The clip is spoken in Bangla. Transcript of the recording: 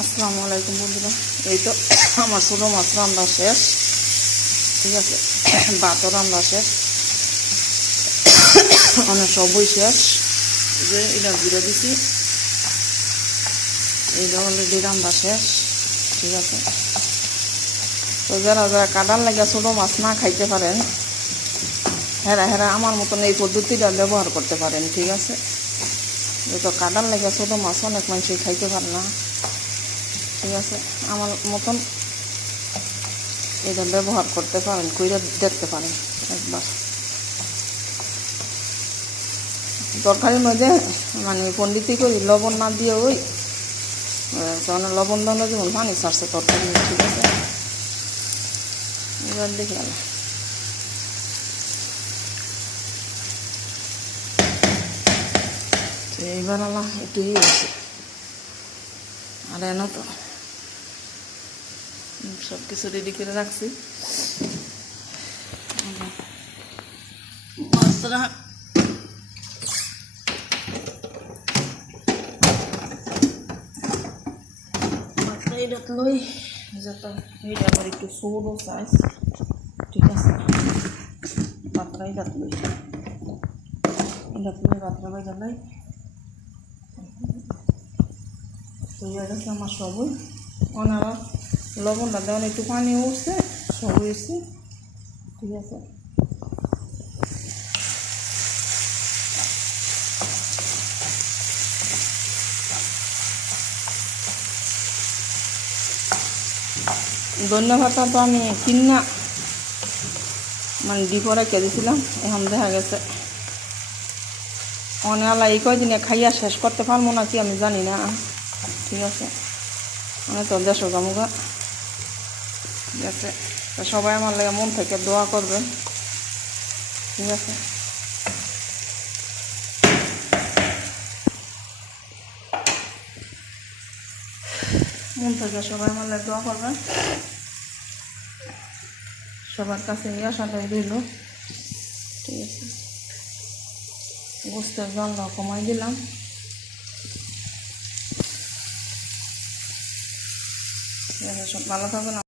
আসসালামু আলাইকুম বন্ধুরা। এই তো আমার ছোটো মাছ রান্না শেষ। ঠিক আছে, ভাতও রান্না শেষ। অনেক সবই শেষ। যে এটা ঘুরে দিছি। এইটা অলরেডি রান্না শেষ। ঠিক আছে। তো যারা যারা কাটার লাগে ছোটো মাছ না খাইতে পারেন, হেরা হেরা আমার মতন এই পদ্ধতিটা ব্যবহার করতে পারেন, ঠিক আছে? এই তো কাটার লাগে ছোটো মাছ অনেক মানুষই খাইতে পারে না। ঠিক আছে? আমার মতন এটা ব্যবহার করতে পারেন, কইরা দেখতে পারেন একবার। তরকারির মধ্যে মানে পন্ডিতি করি, লবণ না দিয়ে ওই তখন লবণ দণ্ড যেমন পানি ছাড়ছে তরকারি, ঠিক আছে? এবার দেখি এইবার আল্লাহ একটু ইয়ে হয়েছে আর এন তো সব কিছু রেডি করে রাখছি। মাছটা মাছটা এটা লই। যত এটা আবার একটু ছোটো সাইজ ঠিক আছে। পাত্রা এটা লই এটা লই পাত্রা বাইজা লই তো এটা আমার সবই। ওনারা লবণটা দেওয়ার একটু পানি উঠছে, সব হয়েছে ঠিক আছে। ধন্যবাদটা তো আমি কিনা মানে ডিপো রেখে দিয়েছিলাম এখন দেখা গেছে। অনেক এই কয়দিনে খাইয়া শেষ করতে পারব না কি আমি জানি না। ঠিক আছে। আমি তো দেশ গামুগা ঠিক আছে? সবাই আমার লাগে মন থেকে দোয়া করবেন। ঠিক আছে? মন থেকে সবাই আমার লাগে দোয়া করবেন। সবার কাছে এই আশাটাই রইল। ঠিক আছে? গোস্তের জলটা কমাই দিলাম। সব ভালো থাকবেন।